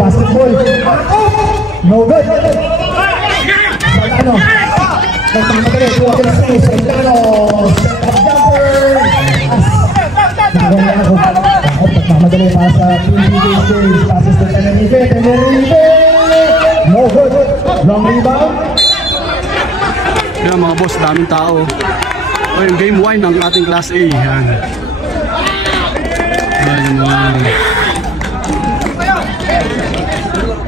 Basketball. No good. Solano. Nagpamadali. Kuha ka na sa news. Solano. Step up jumper. Nagpamadali pa sa PBK stage. Passes to Tenerife. Tenerife. No good. Long rebound. Yan mga boss, daming tao. O yung game 1 ng ating Class A. Yan. Yan yung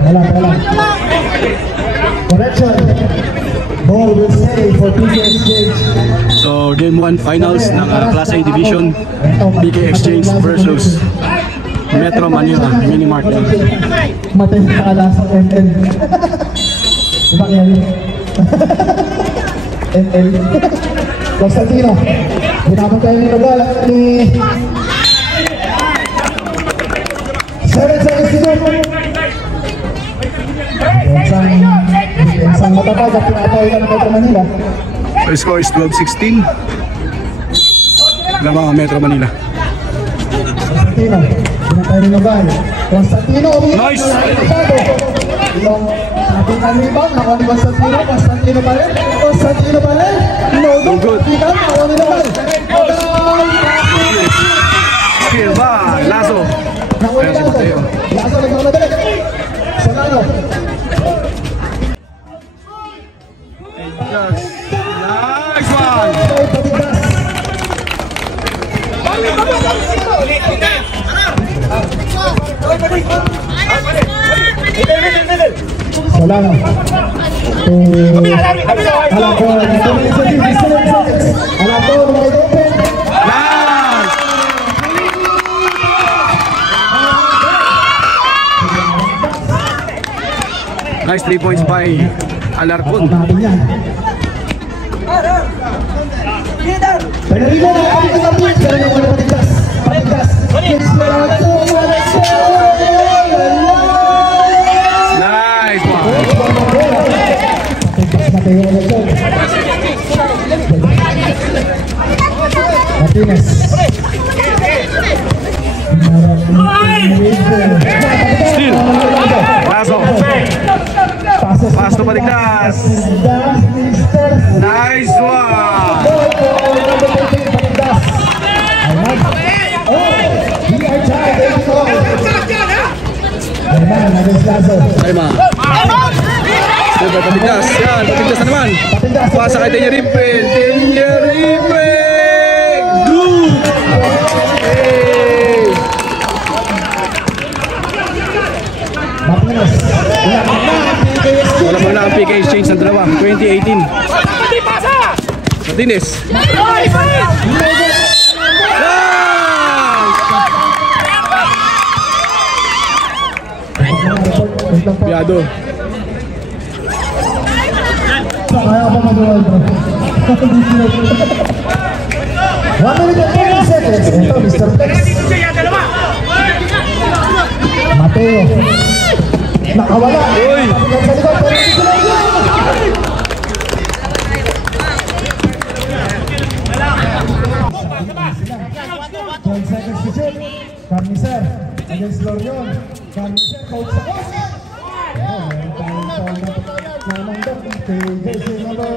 Wala. Correction. Ball will stay for PK Exchange. So game 1 finals ng Class A Division. PK Exchange versus Metro Manila Mini Mart. Matay sa ala sa ML. Diba kaya yun? ML. Constantino. Ginamang tayo ng lugar ni 7 seconds to go. Isang matapag at pinatay ng Metro Manila. The score is 12-16. Lamang ang Metro Manila. Constantino, pinatay rin ng bahay. Constantino, nice! Yung ating rebound, nakuha ni Constantino. Constantino pa rin. No good. Nakuha ni naman. Skill by Lazo. Nakuha ni Lazo. Lazo nagmamadali. Solano. Nice one! Solano. Nice 3 points by Alarcon. Nice one. Martinez. Still. Lazo. Pass to Paligtas. Nice one. Aima. Still by Paligtas. Yan, Paligtas na naman. Pasa kay Tenerife. Tenerife. Good. Hey. Wala mo na ang PK Exchange ng dalawa. 2018. Martinez. Piado. Kaya pa mag-uwal bro. 1 minute and 30 seconds. Ito, Mr. Flex. Mateo. Nakawala. Uy! Sa likod, pero hindi sila yun. 12 seconds to shoot. Carnicer against Lorion. Carnicer, coach sa coach. Meron tayong nanandok kay jersey number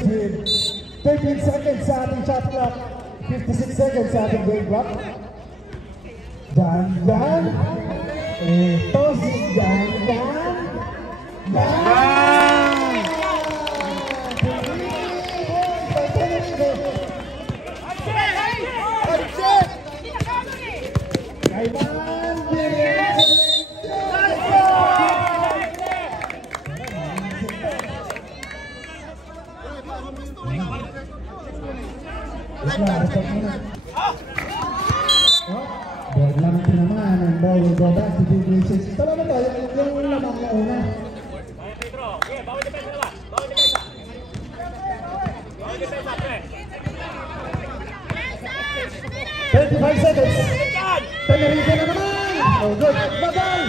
13 seconds sa ating shot clock. 56 seconds sa ating game clock. Dan. Ito si Dan. Ball lang naman, and ball will go back to PK Exchange. Talaga ba, yung lamang na 35 seconds. Tenerife na naman. Oh, good. Bye-bye.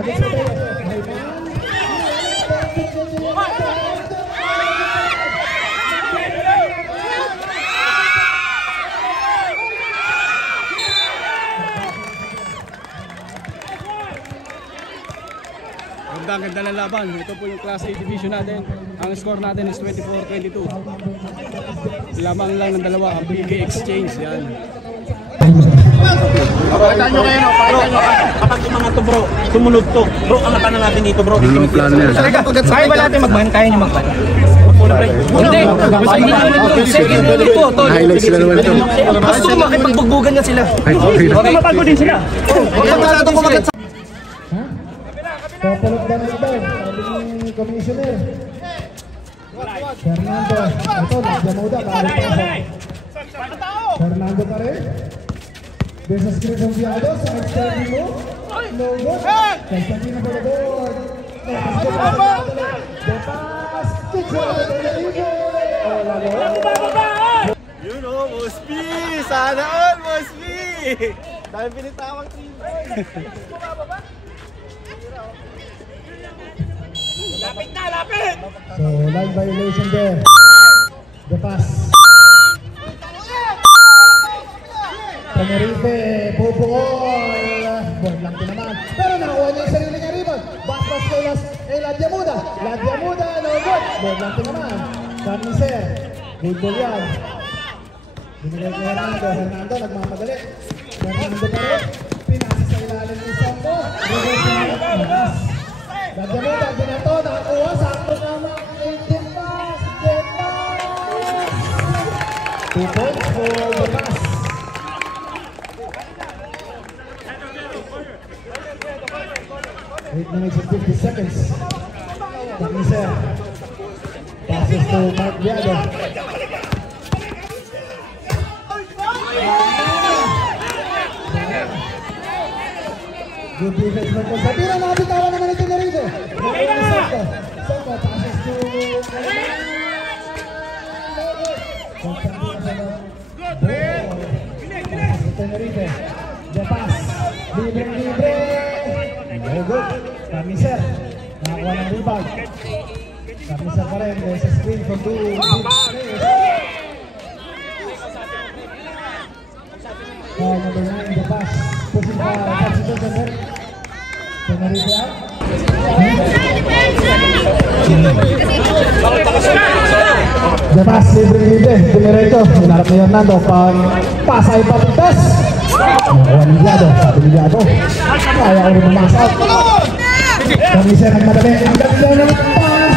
Against the Ganda ng laban. Ito po yung Class A Division natin. Ang score natin is 24-22. Lamang lang ng dalawa ang PK Exchange. Yan. Pakita nyo kayo, pakita nyo. Kapag yung mga to bro, sumunod to. Bro, ang mata na natin dito bro. Anong plan niya? Kaya ba natin magban? Kaya nyo magban? Hindi. Highlights sila naman ito. Gusto ko makipagbugbugan niya sila. Huwag na mapagod din sila. Huwag na masyadong kumagat sa... Popolog na lang daw, sabi ni Commissioner. Fernando, ito, nagdamuda, kahit pa. Fernando pa rin. Beses Chris Enviado, sa extending mo. No good. Constantino Borbon. The pass. You know, Mosby! Sana all, Mosby! Dahil pinitawang 3. Lapit na, lapit! So, line violation there. The pass. Tenerife, bubukol. Buwan lang din naman. Pero nakuha niya yung sarili niya rebound. Bastos kay La Diamuda. La Diamuda, no good. Buwan lang din naman. Carnicer. Good goal yan. Binigay kay Hernando. Hernando, nagmamadali. Hernando pa rin. Pinasa sa ilalim ni Sampo. La Diamuda, binato. Nakakuha. Sakto naman. Depas. 2 points for the pass. 8 minutes and 50 seconds. Carnicer. Passes to Mark Viado. Good defense by Constantino. Nakabitawan naman ito na rin. Soto passes to Constantino sa ball. Passes to Tenerife. The pass. Libre. Very good. Carnicer. Nakakuha ng rebound. Carnicer pa rin. There's a screen from 2 players. Number 9, the pass. Pushing by Tenerife. Tenerife out. The pass. Libre. Dimereto. Hinarap ni Hernando. Pass ay papitas. Nakuha ni Viado. Sabi ni Viado. Kaya ko rin mamasok. Carnicer ang madali. Ang ganda ng pass.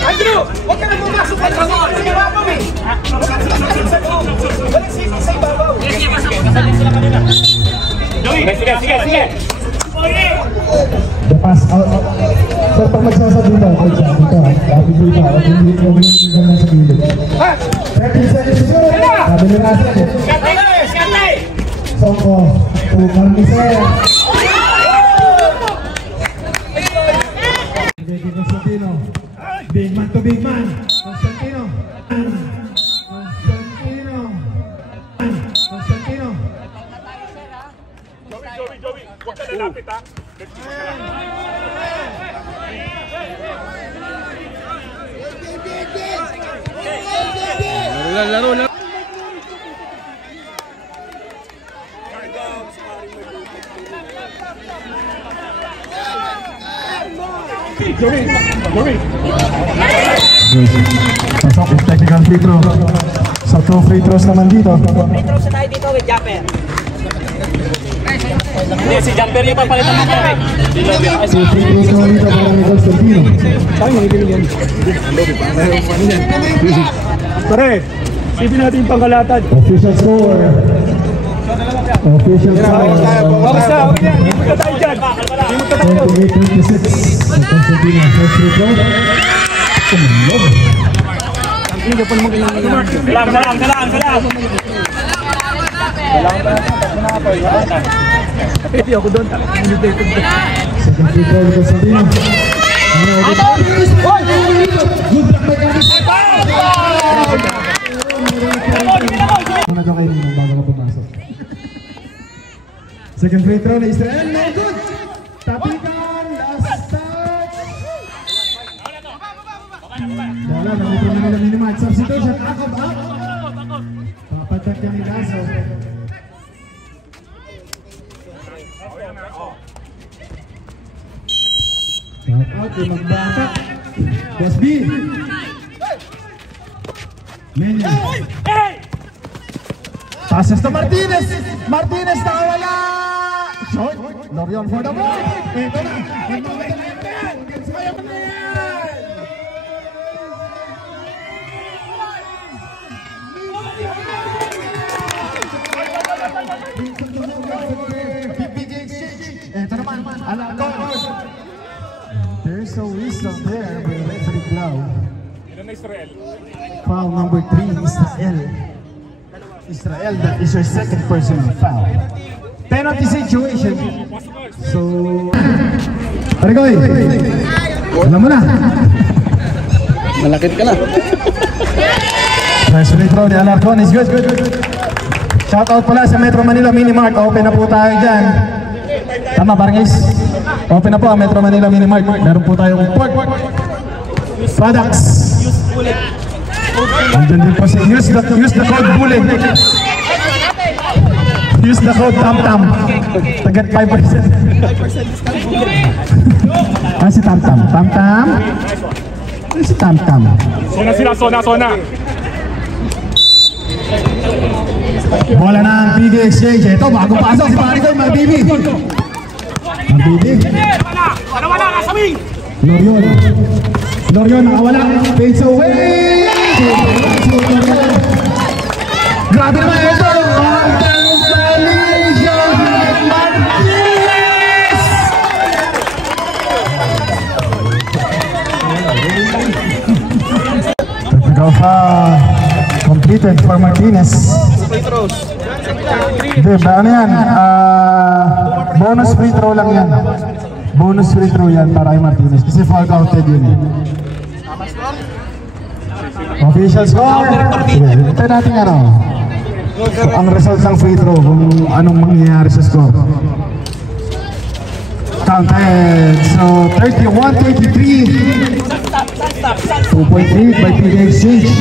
Andrew! Huwag ka na pumasok sa ibabaw! Sa ibabaw eh! Walang safety sa ibabaw! Sige, pasok! Kasalin sila kanila! Sige! The pass out. Sir, pag magsasabi mo, okay siya. Dito. Hindi ko na sa gilid. 30 seconds to go. Sabi nyo natin. Skate! Soko. To Carnicer. Ready Constantino. Big man to big man. Constantino. Joey, huwag ka nalapit ha. Laro. Joey. Pasok, technical free throw. Sa 2 free throws naman dito. Free throws na tayo dito with Japper. Hindi, si Japper yung papalitan mo kami. 2 free throws naman dito para ni Constantino. Saan yung ibigin yan? Pare, sipin natin yung pangkalatan. Official score. Official score. Basta, okay na. Hindi mo tayo dyan. 28-26. Constantino, first free throw. Tumulog. Hindi pa naman kailangan. Salam! Hindi ako doon. Second free throw ni Constantino. Muna daw kayo nung bago ka pumasok. Second free throw ni Israel. No good! Tapikan! Last touch! Wala, nandito na nila minimate. Substitution, Akab up! Papatak yan ni Lazo. Shout out, yung magbata. Boss B. Menya. Passes to Martinez. Martinez nakawala. Shot. Lorion for the ball. Ito na. Ito naman. Alarcon. There's a whistle there by referee Blau. Foul number 3, Israel. Israel, that is your second personal foul. Penalty situation. So, Arigoy, alam mo na. Malakit ka na. First free throw ni Alarcon is good. Shoutout pala sa Metro Manila Minimart. Open na po tayo dyan. Tama, Barangis. Open na po ang Metro Manila Minimart. Meron po tayong pork products. Andyan din po si use the code bullet. Use the code TamTam. Tagat 5%. Ah, si TamTam. TamTam? Ano si TamTam? Sona sila, sona. Bola ng PG Exchange. Ito, bago pasok si Parigoy, Marbibi. Marbibi. Wala, nasa wing! Lorion, nakawala. Fades away. Grabe naman ito. Technical foul completed for Martinez. Hindi, ano yan? Bonus free throw lang yan. Bonus free throw yan para kay Martinez kasi foul counted yun eh. Official score! Ito natin ano. Ang result ng free throw kung anong mangyayari sa score. Counted. So 31-33. 2.3 by PG Exchange.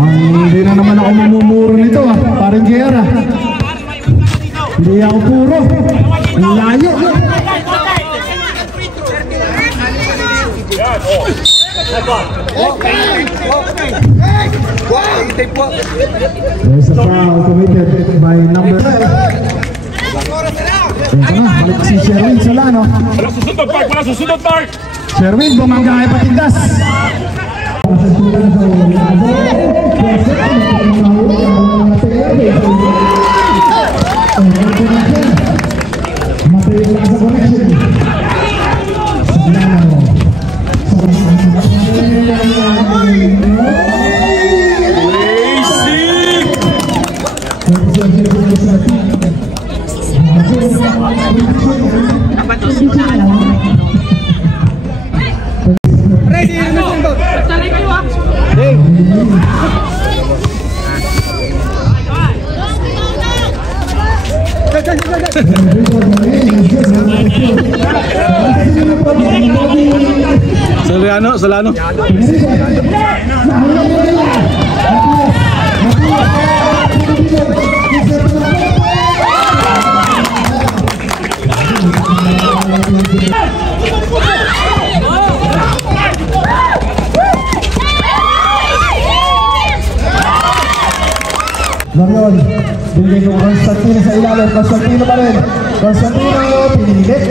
Hindi na naman ako mamumuro nito ah. Parang Gera. Hindi ako puro. Layo. There's a foul committed by number 5. Ito na, balik si Sherwin Solano. Wala susunod, Mark! Sherwin, bumangga kay Patindas. Solano. Lorion, bigay ko Constantino sa ilalim. Constantino pa rin. Constantino, pinilit.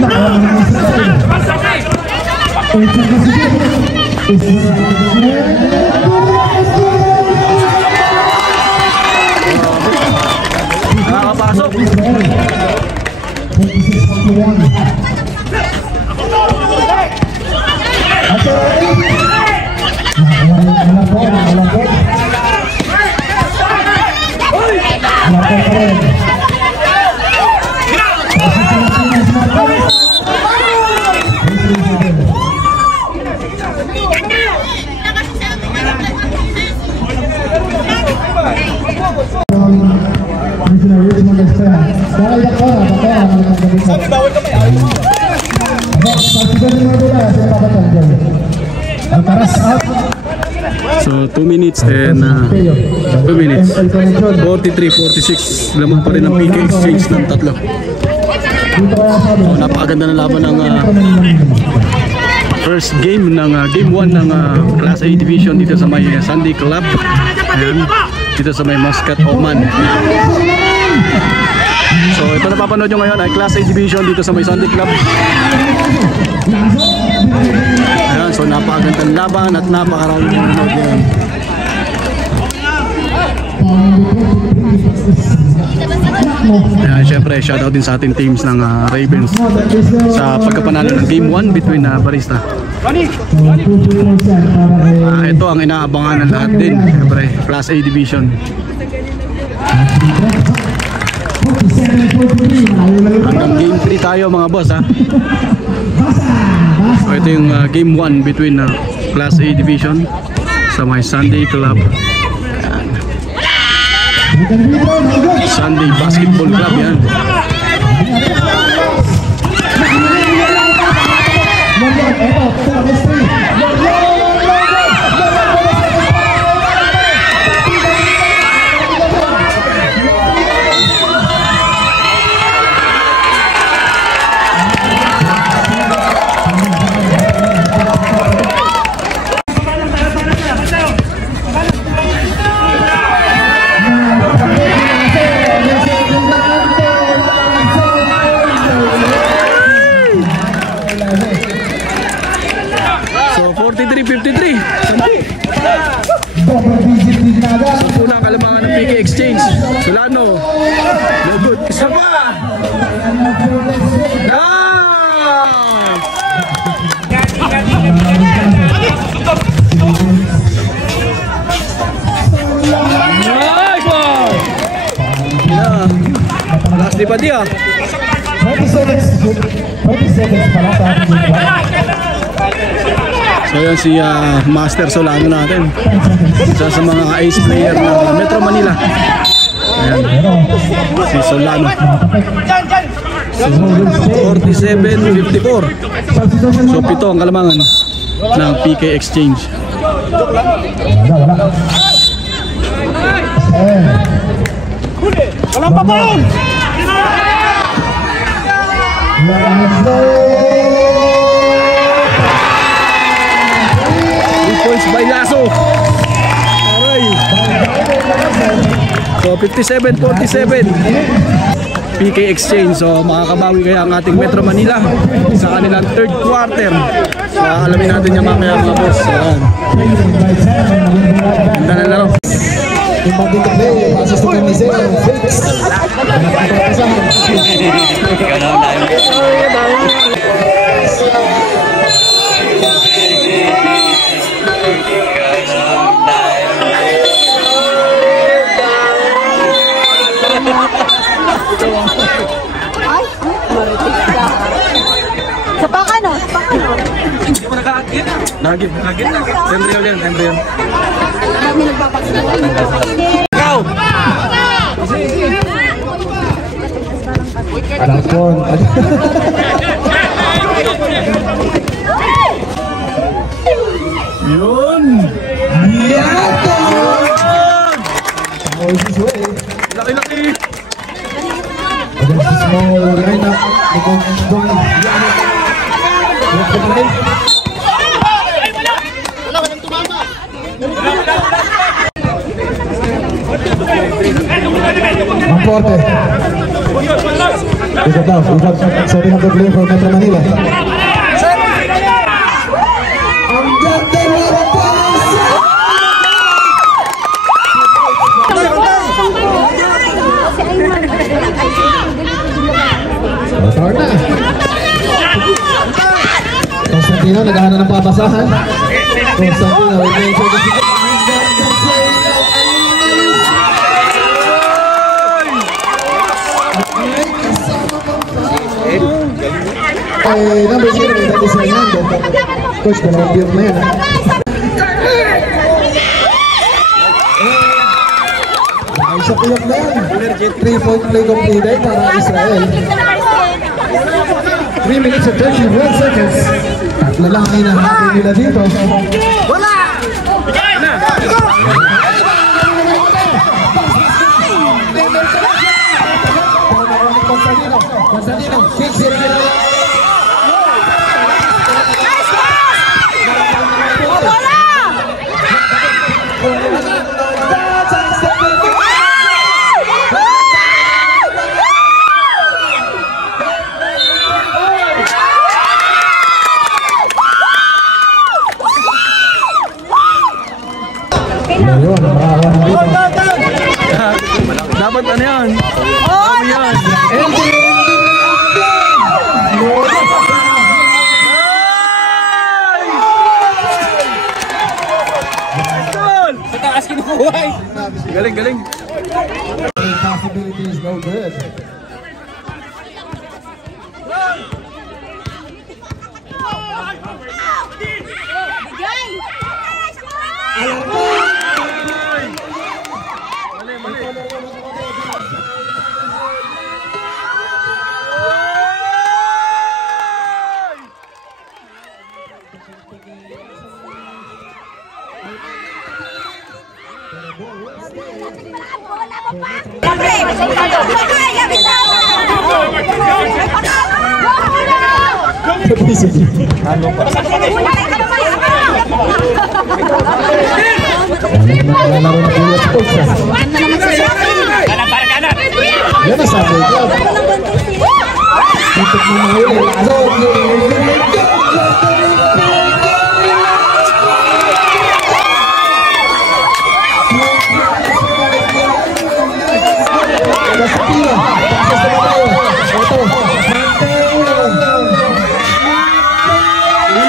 Nakalang ng Israel. Nakakapasok. So 2 minutes and 2 minutes 43-46 lamang pa rin ang PK exchange ng tatlo. So napakaganda na laban ng first game ng game 1 ng Class A Division dito sa may Sunday Club. Ayan, dito sa may Muscat, Oman. So ito na papanood nyo ngayon ay Class A Division dito sa may Sunday Club. Ayan, so napakagandang laban at napakaraming nanonood yan. Ayan, syempre shoutout din sa ating teams ng Ravens sa pagkapanalo ng Game 1 between Barista. Ito ang inaabangan ng lahat din, syempre Class A Division. Hanggang Game 3 tayo mga boss ha. So, ito yung Game 1 between Class A Division sa may Sunday Club. Sunday Basketball Club yan. Pulang kalamangan ng PK Exchange. Solano. No good. Isa pa. Nice one. Last di pa dia. 20 seconds pala sa ating So yan si Master Solano natin. Isa sa mga ace player ng Metro Manila. Ayan. Si Solano. 47-54. So 7 ang kalamangan ng PK Exchange. Walang papaon! 3 points by Lasso. Aray. So 57-47 PK Exchange. So makakabawi kaya ang ating Metro Manila sa kanilang third quarter. So alamin natin yung mamaya mga boss. Ayan. Ganda na laro. Imagine the play, passes to Camisero, fakes. Sa pakano? Hindi mo nag-aagit? Nagit. Embryo yan, embryo. Kami nagpapagsasabi. Ikaw! Alakon. Yun! Yato! Laki-laki! Against the small lineup, the Golden Strike. Forte. We got setting up the play for Metro Manila. Motor na. Constantino naghahanap ng papasahan. Constantino waiting for the Number 0, that is Reinaldo. Coach, dalawang beer na yan. Isa pilot na yan. 3-point play completed para Israel. 3 minutes and 31 seconds. Tatlo lang ay nahatin nila dito. Wala! Bigay na! Constantino, kicks it in. Dapat ano yan? Ano yan? Taas kinukuha. Galing, galing. Possibility is no good. Yan na sabi ko. Tutok mo mahuli.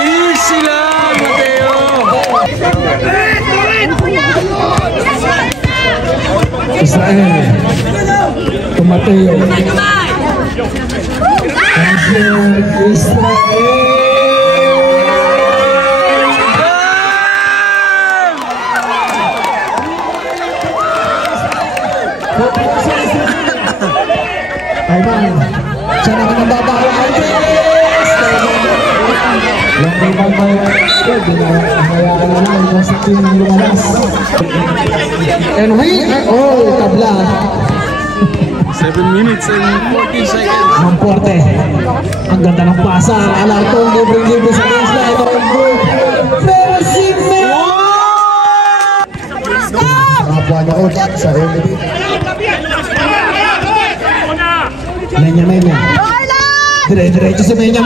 Easy lang, Mateo. Israel. Tumateo. Israel. Ayman, siya naman ang babaho. Long rebound by Fred, hinayaan na lang kung sa team lumalas. And we are all tabla. 7 minutes and 14 seconds. Mamporte. Ang ganda ng pasa. Ala itong libre-libre sa baseline. Pero si Kapwa na coach sa Emily. Menya. Dire-diretso si Menya.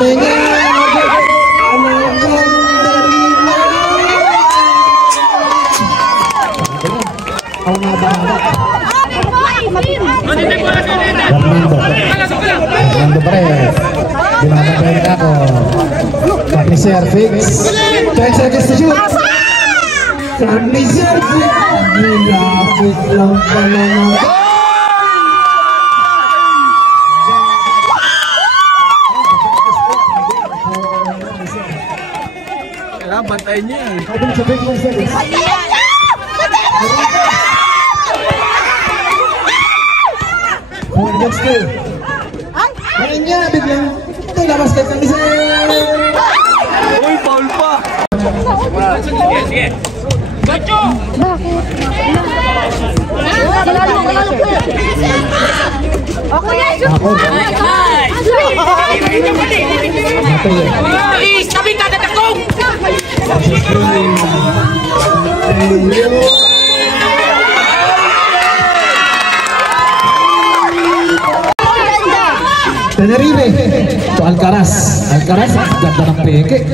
Ang nabahala. Fernando Perez. Binababay ka ko. Carnicer fix. 10 seconds to shoot. Carnicer fix. Nilapit lang pala ng... Kailangan bantayin niya eh. Habang sa 21 seconds. Against two. Ngayon niya, biglang tila basket ng isa. Uy, foul pa. Sige. Gacho! Ako. Please, sabi ka na takong! Tenerife to Alcaraz. Alcaraz, ganda ng peke.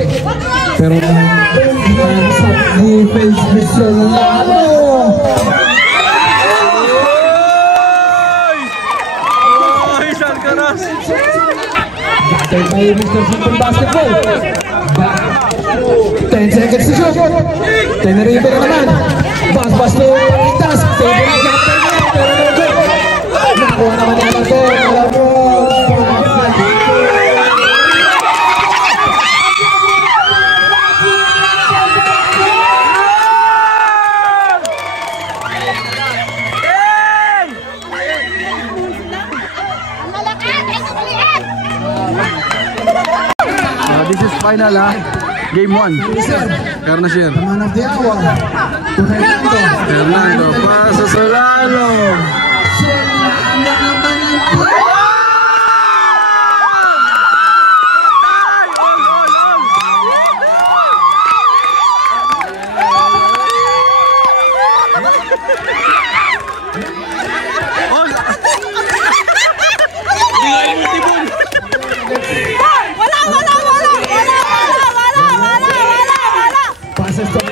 Pero sa defense ni Solano. Ay, Alcaraz. Gatay pa yung Mr. Simple Basketball. 10 seconds to shoot. Tenerife na naman. Pass to Itas. Pero no good. Nakuha naman ni Alarcon. final ha. Game 1. Ernasier. Man of the hour. To Fernando. Fernando pasa sa slalom. Passes to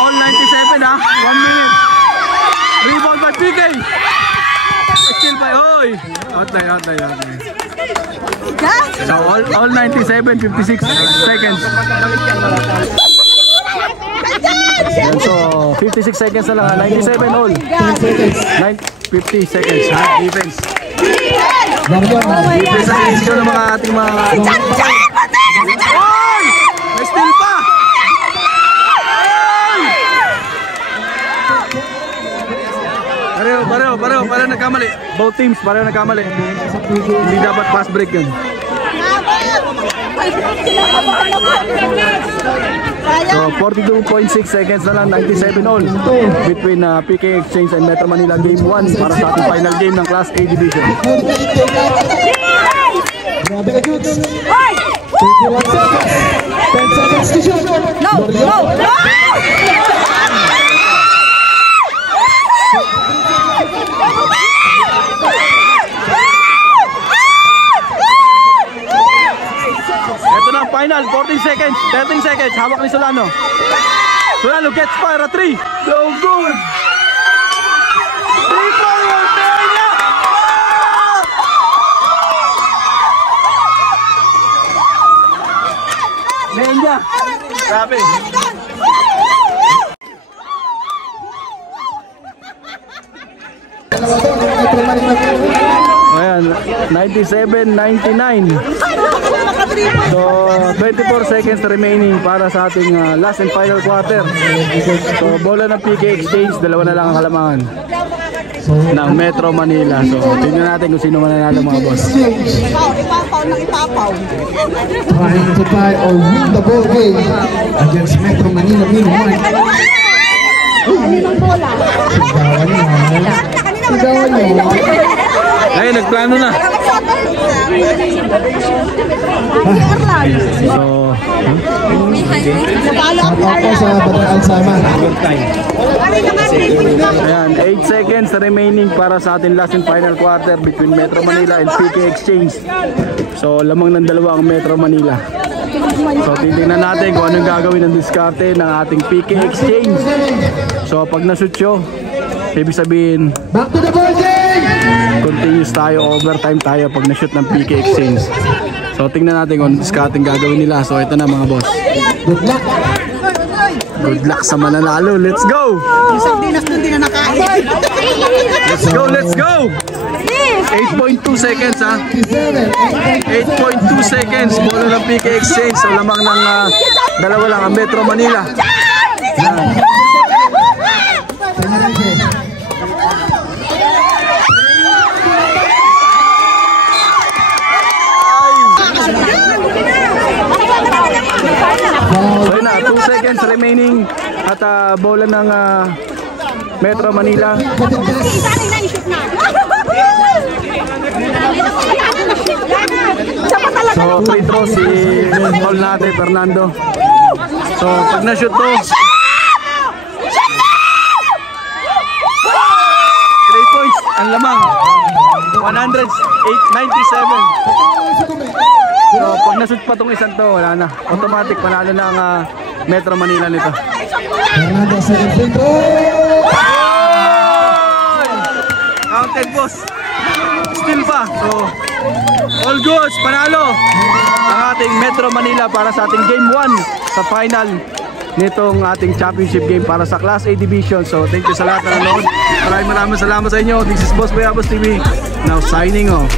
All 97 ha. 1 minute. Rebound by PK. Still by Hoy. Outlay. So all 97, 56 seconds. Yan, so 56 seconds na lang ha. 97 all. 50 seconds ha. Defense. Defense sa issue ng mga ating mga... Hoy! May steal pa! Pareho nagkamali. Both teams pareho nagkamali. Hindi dapat pass break yun. So 42.6 seconds na lang, 97 all between PK Exchange and Metro Manila Game 1 para sa ating final game ng Class A Division. Grabe ka, Judes. 21 seconds. 10 seconds to shoot. No! Ito na ang final, 14 seconds, 13 seconds, hawak ni Solano. Solano gets fire at 3. So good! 3 for your Peña! Peña! Grabe! Ayan, 97-99. So 24 seconds remaining para sa ating last and final quarter. So bola ng PK Exchange, dalawa na lang ang halamangan ng Metro Manila. So tingnan natin kung sino mananalo mga boss. Trying to tie or win the ball game against Metro Manila meanwhile. Kaninang bola? Sigawan niyo. Ay, nagplano na. So, Ako sa Bataan Sama. ayan, 8 seconds remaining para sa ating last and final quarter between Metro Manila and PK Exchange. So, lamang ng dalawa ang Metro Manila. So, titingnan natin kung anong gagawin ng diskarte ng ating PK Exchange. So, pag na-shoot nyo, ibig sabihin, Back to the ball game! continuous tayo, overtime tayo pag na-shoot ng PK Exchange. So, tingnan natin kung discarding gagawin nila. So, ito na mga boss. Good luck! Good luck sa mananalo. Let's go! Isang dinas na din na nakain. Let's go! 8.2 seconds ha. 8.2 seconds. Bola ng PK Exchange. So, lamang ng dalawa lang ang Metro Manila. Yan. So yun na, 2 seconds remaining at bola ng Metro Manila. So free throw si Paul natin, Fernando. So pag na-shoot to, 3 points, ang lamang 197. So pag na-shoot pa tong isang to, wala na. Automatic panalo na ang Metro Manila nito. Fernando, second free throw! Counted boss. Still pa. So all goods, panalo ang ating Metro Manila para sa ating game 1 sa final nitong ating championship game para sa Class A Division. So thank you sa lahat na nanonood. Maraming salamat sa inyo. This is Boss Boy Abos TV. Now signing off.